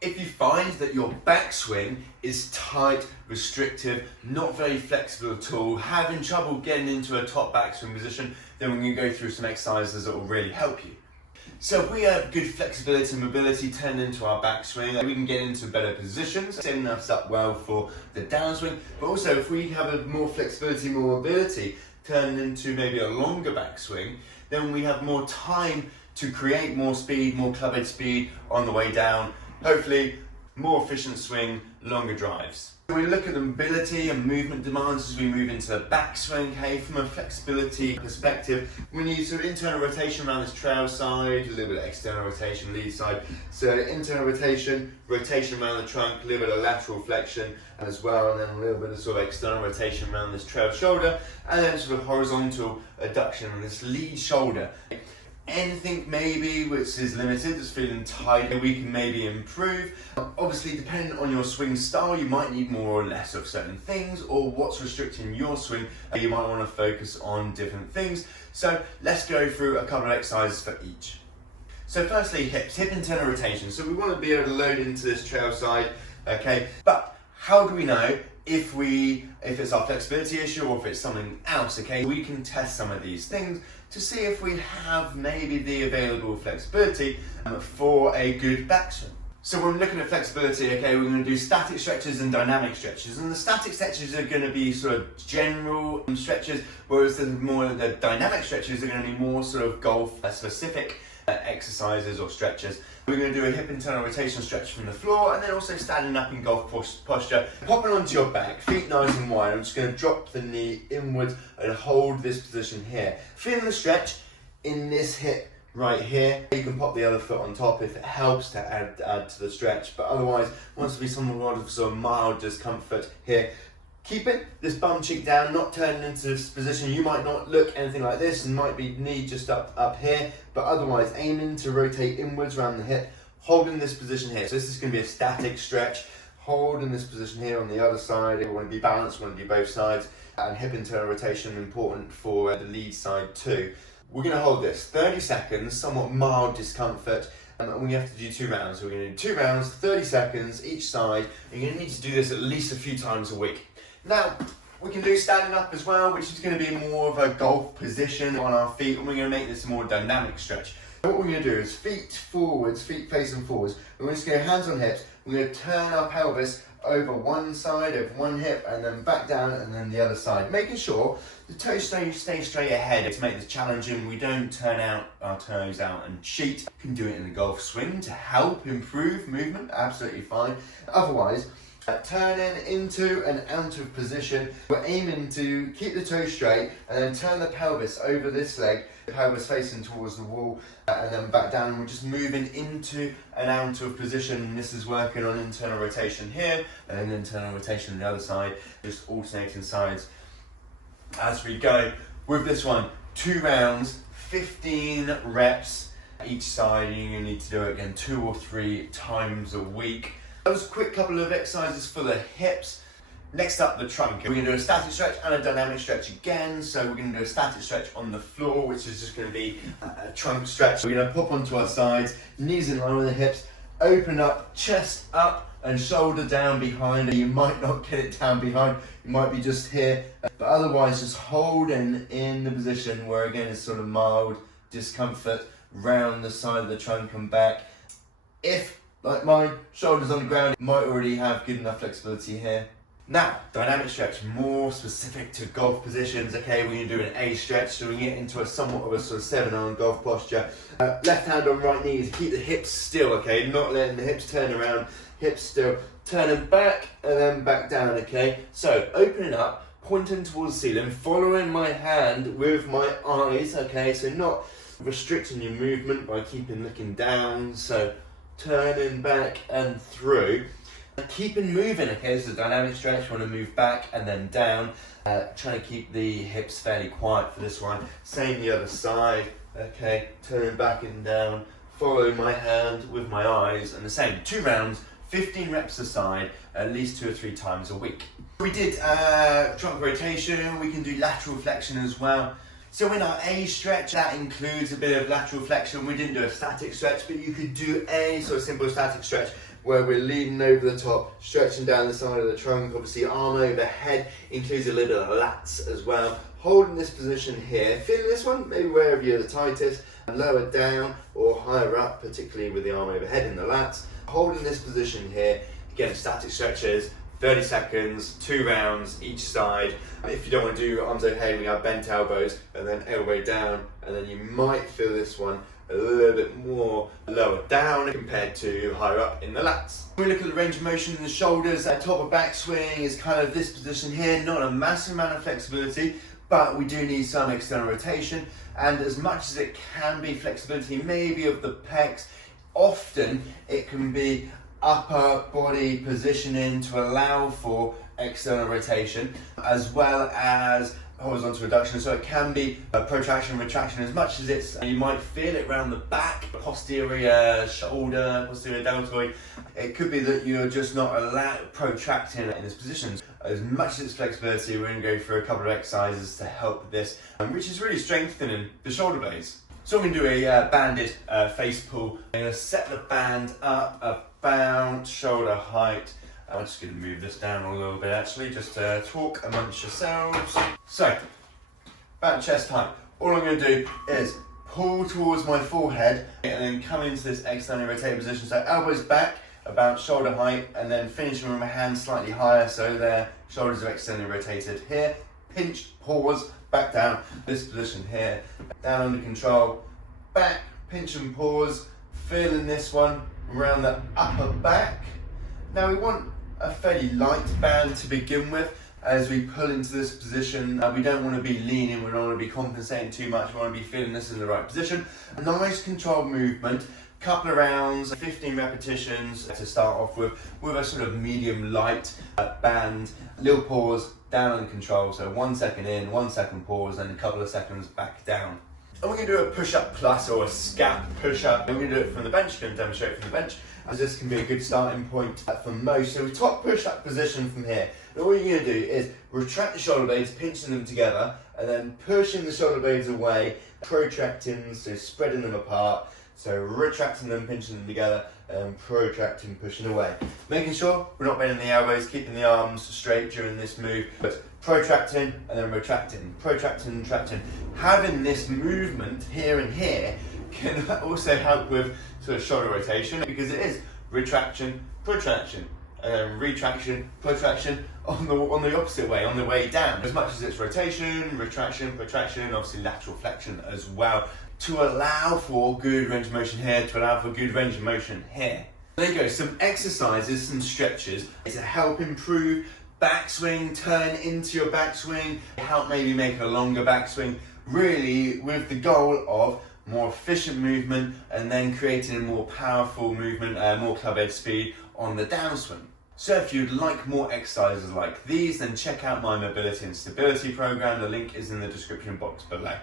If you find that your backswing is tight, restrictive, not very flexible at all, having trouble getting into a top backswing position, then we're going to go through some exercises that will really help you. So if we have good flexibility and mobility turned into our backswing, we can get into better positions, setting us up well for the downswing. But also if we have a more flexibility, more mobility turned into maybe a longer backswing, then we have more time to create more speed, more clubhead speed on the way down. Hopefully, more efficient swing, longer drives. We look at the mobility and movement demands as we move into the backswing. Okay, from a flexibility perspective, we need sort of internal rotation around this trail side, a little bit of external rotation lead side. So internal rotation, rotation around the trunk, a little bit of lateral flexion as well, and then a little bit of sort of external rotation around this trail shoulder, and then sort of horizontal adduction on this lead shoulder. Anything maybe which is limited, is feeling tight, we can maybe improve. Obviously, depending on your swing style, you might need more or less of certain things, or what's restricting your swing, you might want to focus on different things. So let's go through a couple of exercises for each. So firstly, hips, hip internal rotation. So we want to be able to load into this trail side, okay? But how do we know if it's our flexibility issue or if it's something else, okay? We can test some of these things to see if we have maybe the available flexibility for a good backswing. So when we're looking at flexibility, okay, we're going to do static stretches and dynamic stretches. And the static stretches are going to be sort of general stretches, whereas the dynamic stretches are going to be more sort of golf specific exercises or stretches. We're going to do a hip internal rotation stretch from the floor, and then also standing up in golf posture. Popping onto your back, feet nice and wide. I'm just going to drop the knee inwards and hold this position here. Feeling the stretch in this hip right here. You can pop the other foot on top if it helps to add to the stretch, but otherwise wants to be some sort of mild discomfort here. Keeping this bum cheek down, not turning into this position. You might not look anything like this and might be knee just up here, but otherwise aiming to rotate inwards around the hip, holding this position here. So this is going to be a static stretch, holding this position here on the other side. We want to be balanced, we want to do both sides, and hip internal rotation important for the lead side too. We're going to hold this 30 seconds, somewhat mild discomfort, and we have to do 2 rounds. So we're going to do 2 rounds, 30 seconds each side. You're going to need to do this at least a few times a week. Now, we can do standing up as well, which is going to be more of a golf position on our feet, and we're going to make this a more dynamic stretch. What we're going to do is feet forwards, feet facing forwards. We're just going to go hands on hips. We're going to turn our pelvis over one side, over one hip, and then back down, and then the other side. Making sure the toes stay straight ahead to make this challenging. We don't turn out our toes out and cheat. You can do it in the golf swing to help improve movement, absolutely fine. Otherwise, turning into and out of position. We're aiming to keep the toes straight and then turn the pelvis over this leg, the pelvis facing towards the wall, and then back down, and we're just moving into and out of position. This is working on internal rotation here and then internal rotation on the other side, just alternating sides as we go. With this one, 2 rounds, 15 reps each side. You're going to need to do it again 2 or 3 times a week. That was a quick couple of exercises for the hips. Next up, the trunk. We're going to do a static stretch and a dynamic stretch again. So we're going to do a static stretch on the floor, which is just going to be a trunk stretch. We're going to pop onto our sides, knees in line with the hips, open up, chest up and shoulder down behind. You might not get it down behind, you might be just here, but otherwise just holding in the position where again is sort of mild discomfort round the side of the trunk and back. If like my shoulders on the ground, you might already have good enough flexibility here. Now, dynamic stretch, more specific to golf positions. Okay, we're going to do an A stretch, so we get into a somewhat of a sort of 7-arm golf posture. Left hand on right knee to keep the hips still, okay, not letting the hips turn around, hips still, turning back and then back down, okay. So, opening up, pointing towards the ceiling, following my hand with my eyes, okay, so not restricting your movement by keeping looking down, so turning back and through. Keeping moving, okay, this is a dynamic stretch. We want to move back and then down. Trying to keep the hips fairly quiet for this one. Same the other side, okay, turning back and down. Follow my hand with my eyes, and the same, 2 rounds, 15 reps a side, at least 2 or 3 times a week. We did trunk rotation, we can do lateral flexion as well. So in our A stretch, that includes a bit of lateral flexion. We didn't do a static stretch, but you could do a sort of simple static stretch where we're leaning over the top, stretching down the side of the trunk. Obviously arm overhead includes a little lats as well. Holding this position here, feeling this one, maybe wherever you're the tightest, and lower down or higher up, particularly with the arm overhead in the lats. Holding this position here, again, static stretches, 30 seconds, 2 rounds each side. If you don't want to do arms overhead, we have bent elbows and then elbow down, and then you might feel this one a little bit more lower down compared to higher up in the lats. When we look at the range of motion in the shoulders, at top of backswing is kind of this position here, not a massive amount of flexibility, but we do need some external rotation, and as much as it can be flexibility maybe of the pecs, often it can be upper body positioning to allow for external rotation as well as horizontal reduction. So it can be a protraction, retraction, as much as it's, you might feel it around the back, posterior shoulder, posterior deltoid. It could be that you're just not protracting in this position. As much as it's flexibility, we're going to go through a couple of exercises to help with this, which is really strengthening the shoulder blades. So I'm going to do a banded face pull. I'm going to set the band up about shoulder height. I'm just going to move this down a little bit actually, just to talk amongst yourselves. So, about chest height. All I'm going to do is pull towards my forehead and then come into this externally rotated position. So elbows back, about shoulder height, and then finishing with my hands slightly higher so their shoulders are externally rotated. Here, pinch, pause, back down. This position here, down under control, back, pinch and pause, feeling this one around the upper back. Now we want a fairly light band to begin with as we pull into this position. We don't want to be leaning, we don't want to be compensating too much, we want to be feeling this in the right position. A nice controlled movement, couple of rounds, 15 repetitions to start off with a sort of medium light band. Little pause, down under control, so 1 second in, 1 second pause, and a couple of seconds back down. And we're going to do a push-up plus or a scap push-up. We're going to do it from the bench, we're going to demonstrate from the bench, as this can be a good starting point for most. So we top push-up position from here. And all you're going to do is retract the shoulder blades, pinching them together, and then pushing the shoulder blades away, protracting, so spreading them apart. So retracting them, pinching them together, and protracting, pushing away. Making sure we're not bending the elbows, keeping the arms straight during this move, but protracting and then retracting, protracting and retracting. Having this movement here and here can also help with sort of shoulder rotation, because it is retraction, protraction, and then retraction, protraction on the opposite way, on the way down. As much as it's rotation, retraction, protraction, obviously lateral flexion as well, to allow for good range of motion here, to allow for good range of motion here. There you go, some exercises, some stretches to help improve backswing, turn into your backswing, help maybe make a longer backswing, really with the goal of more efficient movement and then creating a more powerful movement, more club head speed on the downswing. So if you'd like more exercises like these, then check out my mobility and stability program. The link is in the description box below.